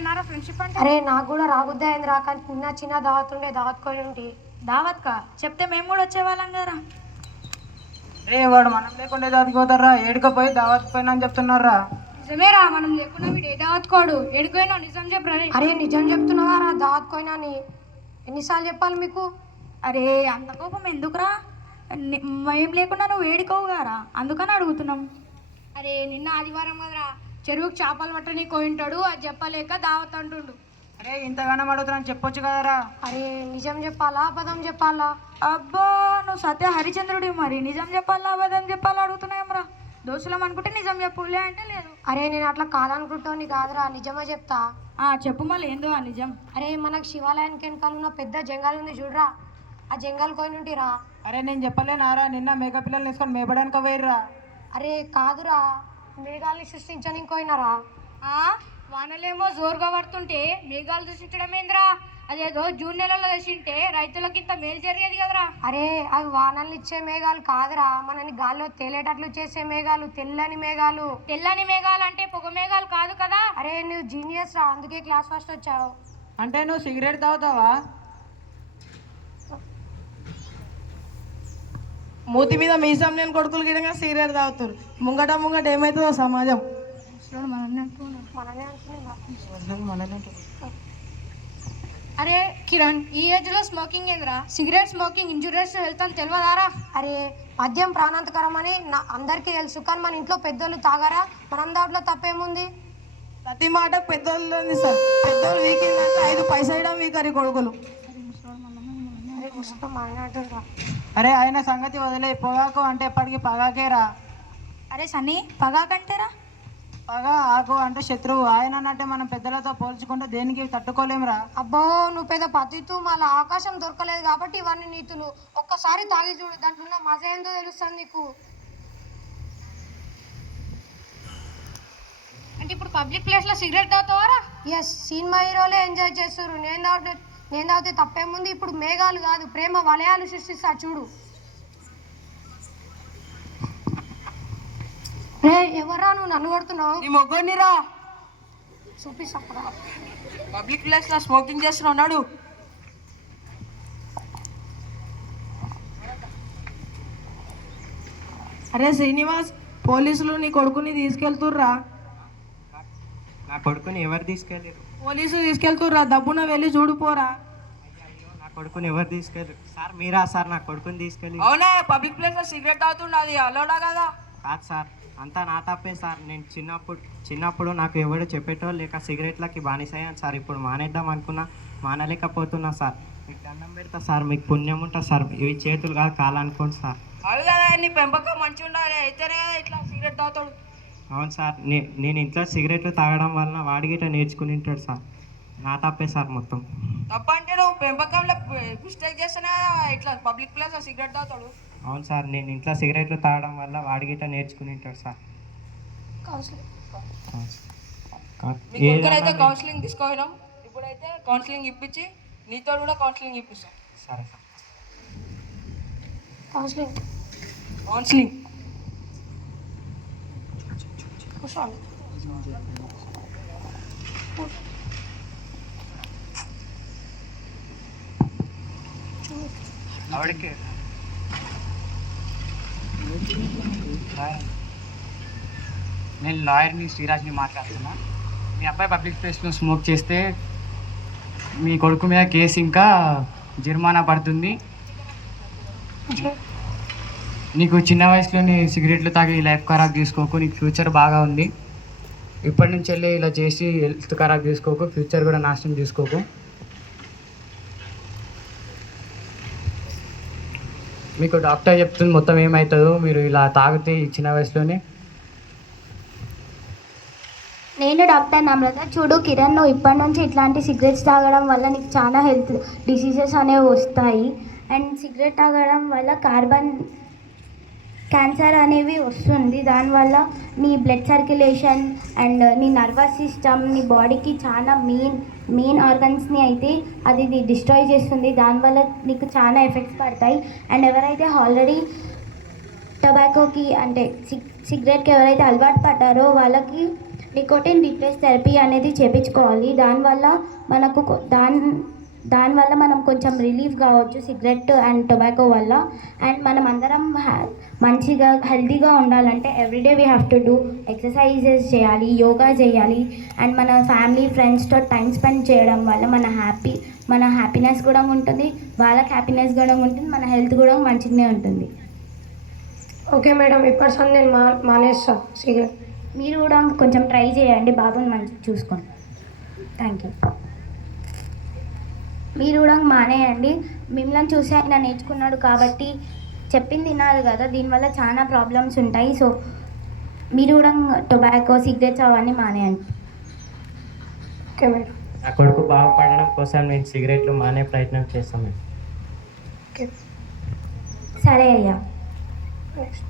ఇట్లా ఫ్రెండ్షిప్ అంటే. అరే నాకు కూడా రాబుద్దే అయింది రా, కానీ నిన్న చిన్న దావత్ ఉండే, దావత్ కొని ఉంటే. దావత్ కా చెప్తే మేము కూడా వచ్చేవాళ్ళం కదా. రే వాడు మనం లేకుండా దావత్కి పోతారా? ఏడుకపోయి దావత్ పోయినా అని చెప్తున్నారా? నిజమేరా, మనం లేకుండా వీడు ఏ దావత్ కోడు. ఏడుకోయినా నిజం చెప్పరా. అరే నిజం చెప్తున్నావా రా, దావత్ కోయినా అని ఎన్నిసార్లు చెప్పాలి మీకు? అరే అంత కోపం ఎందుకురా, ఏం లేకుండా నువ్వు ఏడుకోవు గారా, అందుకని అడుగుతున్నాం. అరే నిన్న ఆదివారం కదరా, చెరువుకు చేపలు పట్టని కోయింటాడు, అది చెప్పలేక దావత్ అంటుండు. అరే ఇంతగానం అడుగుతున్నా చెప్పొచ్చు కదరా. అరే నిజం చెప్పాలా అబద్ధం చెప్పాలా? అబ్బా నువ్వు సత్య హరిచంద్రుడి, మరి నిజం చెప్పాలా అబద్ధం చెప్పాలా అడుగుతున్నాయేమరా. దోస్తులం అనుకుంటే నిజం చెప్పులే అంటే లేదు. అరే నేను అట్లా కాదనుకుంటోని కాదురా, నిజమే చెప్తా. చెప్పు మళ్ళీ ఏందో ఆ నిజం. అరే మనకు శివాలయానికి వెనకాల ఉన్న పెద్ద జంగల్ ఉంది చూడరా, ఆ జంగల్ కోయినుంటిరా. అరే నేను చెప్పలేనారా, నిన్న మేక పిల్లల్ని వేసుకొని మేపడానికి పోయిర్రా. అరే కాదురా, మేఘాల్ని సృష్టించడానికి పోయినారా. వానలేమో జోరుగా పడుతుంటే మేఘాలు సృష్టించడం ఏంద్రా, అదేదో జూన్ నెలలో వేసింటే రైతులకి ఇంత మేలు జరిగేది కదరా. అరే అవి వానల్ని ఇచ్చే మేఘాలు కాదురా, మనని గాల్లో తేలేటట్లు చేసే మేఘాలు, తెల్లని మేఘాలు. తెల్లని మేఘాలు అంటే పొగ మేఘాలు కాదు కదా. అరే నువ్వు జీనియస్ రా, అందుకే క్లాస్ ఫస్ట్ వచ్చావు. అంటే నువ్వు సిగరెట్ తాగుతావా? మూతి మీద మీసం నేను కొడుకులు గిడంగా సిగరెట్ తాగుతారు. ముంగట ముంగట ఏమవుతుందో సమాజం. అరే కిరణ్, ఈ ఏజ్ లో స్మోకింగ్ ఏంద్రా? సిగరెట్ స్మోకింగ్ ఇంజూరియస్ హెల్త్ అని తెలియదారా? అరే మద్యం ప్రాణాంతకరం అని అందరికీ తెలుసు, కానీ మన ఇంట్లో పెద్దోళ్ళు తాగారా, మనం దాంట్లో తప్పేముంది? ప్రతి మాట పెద్దోళ్ళు సార్, పెద్దోళ్ళు వీకిందంటే 5 పైసా వీకరి కొడుకులు. అరే ఆయన సంగతి వదిలే, పొగాకు అంటే ఎప్పటికీ పగాకేరా. అరే సన్నీ, పగాకంటేరా? పగ ఆకు అంటే శత్రువు. ఆయన అంటే మనం పెద్దలతో పోల్చుకుంటే దేనికి తట్టుకోలేమురా. అబ్బో నువ్వు పెద్ద పతితూ, మళ్ళీ ఆకాశం దొరకలేదు కాబట్టి ఇవన్నీ నీతులు. ఒక్కసారి తాగి చూడు, దాంట్లో ఉన్న మజా ఏందో తెలుస్తుంది నీకు. అంటే ఇప్పుడు పబ్లిక్ ప్లేస్ లో సిగరెట్ తాగుతావారా? ఎస్, సినిమా హీరోలే ఎంజాయ్ చేస్తారు, నేను తాగితే తప్పేముంది. ఇప్పుడు మేఘాలు కాదు, ప్రేమ వలయాలు సృష్టిస్తా చూడు. ఎవరా నువ్వు నన్ను కొడుతున్నావు? నీ మొగ్గనిరా, చూపిస్తా. పబ్లిక్ ప్లేస్ లో స్మోకింగ్ చేస్తున్నాడు. అరే శ్రీనివాస్, పోలీసులు నీ కొడుకుని తీసుకెళ్తుర్రా. నా కొడుకుని ఎవరు తీసుకెళ్ళారు? పోలీసులు తీసుకెళ్తుర్రా, దబ్బున వెళ్ళి చూడిపోరా. నా కొడుకుని ఎవరు తీసుకెళ్ళారు? సార్ మీరా సార్ నా కొడుకుని తీసుకెళ్ళి? అవునా, పబ్లిక్ ప్లేస్ లో సిగరెట్ తాగుతుండది అలౌడా కదా? కాదు సార్, అంతా నా తప్పే సార్. నేను చిన్నప్పుడు నాకు ఎవడు చెప్పేటోళ్ళు లేక సిగరెట్లకి బానిసయ్యాను సార్. ఇప్పుడు మానేద్దాం అనుకున్నా, మానలేకపోతున్నా సార్. మీకు దండం పెడతా సార్, మీకు పుణ్యం ఉంటుంది సార్. ఇవి చేతులు కాదు కాలు అనుకోండి సార్. అవి కదా నీ పెంపకం మంచిగా ఉండాలి, అయితేనే ఇట్లా సిగరెట్ తాగుతాడు. అవును సార్, నేను ఇంట్లో సిగరెట్లు తాగడం వలన వాడి గిట్ట నేర్చుకుని ఉంటాడు సార్. నా తప్పే సార్ మొత్తం. తప్ప అంటే నువ్వు పెంపకంలో మిస్టేక్ చేస్తేనే ఇట్లా పబ్లిక్ ప్లేస్ లో సిగరెట్ తాగుతాడు. అవును సార్, నేను ఇంట్లో సిగరెట్లు తాగడం వల్ల వాడి గిట్ట నేర్చుకుని ఉంటాడు సార్. అయితే కౌన్సిలింగ్ తీసుకోవడం, ఇప్పుడైతే కౌన్సిలింగ్ ఇప్పించి నీతో కూడా కౌన్సిలింగ్ ఇప్పిస్తాం. సరే సార్. కౌన్సిలింగ్ ఆవిడకి నేను లాయర్ని శ్రీరాజ్ని మాట్లాడుతున్నా. మీ అబ్బాయి పబ్లిక్ ప్లేస్లో స్మోక్ చేస్తే మీ కొడుకు మీద కేసు ఇంకా జరిమానా పడుతుంది. నీకు చిన్న వయసులోని సిగరెట్లు తాగి లైఫ్ ఖరాబ్ చేసుకోకు, నీకు ఫ్యూచర్ బాగా ఉంది. ఇప్పటి నుంచి వెళ్ళి ఇలా చేసి హెల్త్ ఖరాబ్ చేసుకోకు, ఫ్యూచర్ కూడా నాశనం చేసుకోకు. మీకు డాక్టర్ చెప్తుంది మొత్తం ఏమవుతుందో మీరు ఇలా తాగితే ఈ చిన్న వయసులోనే. నేను డాక్టర్ నమ్రత. చూడు కిరణ్, నువ్వు ఇప్పటి నుంచి ఇట్లాంటి సిగరెట్స్ తాగడం వల్ల నీకు చాలా హెల్త్ డిసీజెస్ అనేవి వస్తాయి. అండ్ సిగరెట్ తాగడం వల్ల క్యాన్సర్ అనేవి వస్తుంది. దానివల్ల నీ బ్లడ్ సర్క్యులేషన్ అండ్ నీ నర్వస్ సిస్టమ్, నీ బాడీకి చాలా మెయిన్ ఆర్గన్స్ని అయితే అది డిస్ట్రాయ్ చేస్తుంది. దానివల్ల నీకు చాలా ఎఫెక్ట్స్ పడతాయి. అండ్ ఎవరైతే ఆల్రెడీ టొబాకోకి అంటే సిగరెట్కి ఎవరైతే అలవాటు పడ్డారో వాళ్ళకి నికోటిన్ రీప్లేస్ థెరపీ అనేది చేపించుకోవాలి. దానివల్ల మనం కొంచెం రిలీఫ్ కావచ్చు సిగరెట్ అండ్ టొబాకో వల్ల. అండ్ మనం అందరం మంచిగా హెల్తీగా ఉండాలంటే everyday we have to do exercises చేయాలి, యోగా చేయాలి. అండ్ మన ఫ్యామిలీ ఫ్రెండ్స్తో టైం స్పెండ్ చేయడం వల్ల మన హ్యాపీనెస్ కూడా ఉంటుంది, వాళ్ళకి హ్యాపీనెస్ కూడా ఉంటుంది, మన హెల్త్ కూడా మంచిగానే ఉంటుంది. ఓకే మేడం, ఇప్పటి నేను మానేస్తా సిగరెట్. మీరు కూడా కొంచెం ట్రై చేయండి, బాబుని మంచిగా చూసుకోండి. Thank you. మీరు కూడా మానేయండి. మిమ్మల్ని చూసి ఆయన నేర్చుకున్నాడు కాబట్టి చెప్పింది తినాలి కదా, దీనివల్ల చాలా ప్రాబ్లమ్స్ ఉంటాయి. సో మీరు కూడా టొబాకో సిగరెట్స్ అవన్నీ మానేయండి. Okay madam. నా కొడుకు బాగుపడడం కోసం నేను సిగరెట్లు మానే ప్రయత్నం చేస్తాను. ఓకే. సరే అయ్యా. నెక్స్ట్.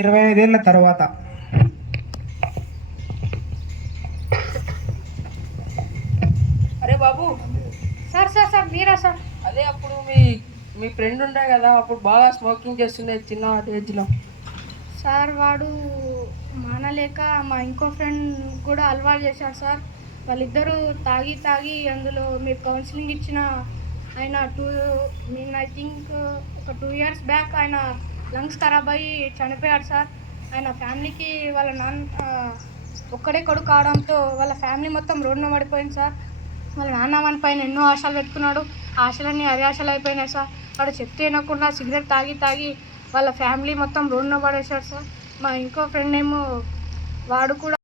ఇరవై 25 తర్వాత అరే బాబు, సార్ మీరా సార్? అదే అప్పుడు మీ ఫ్రెండ్ ఉండే కదా, అప్పుడు బాగా స్మోకింగ్ చేస్తుండే చిన్న ఏజ్లో. సార్ వాడు మానలేక మా ఇంకో ఫ్రెండ్ కూడా అలవాటు చేశారు సార్. వాళ్ళిద్దరూ తాగి అందులో మీరు కౌన్సిలింగ్ ఇచ్చిన ఆయన ఐ థింక్ ఒక 2 years బ్యాక్ ఆయన లంగ్స్ ఖరాబ్ అయ్యి చనిపోయాడు సార్. ఆయన ఫ్యామిలీకి వాళ్ళ నాన్న ఒక్కడే కొడుకు కావడంతో వాళ్ళ ఫ్యామిలీ మొత్తం రోడ్డున పడిపోయింది సార్. వాళ్ళ నాన్న మన పైన ఎన్నో ఆశలు పెట్టుకున్నాడు, ఆశలన్నీ అవ్యాశలు అయిపోయినాయి సార్. వాడు చెప్తే వినకుండా సిగరెట్ తాగి వాళ్ళ ఫ్యామిలీ మొత్తం రోడ్డున పడేశాడు సార్. మా ఇంకో ఫ్రెండ్ ఏమో వాడు కూడా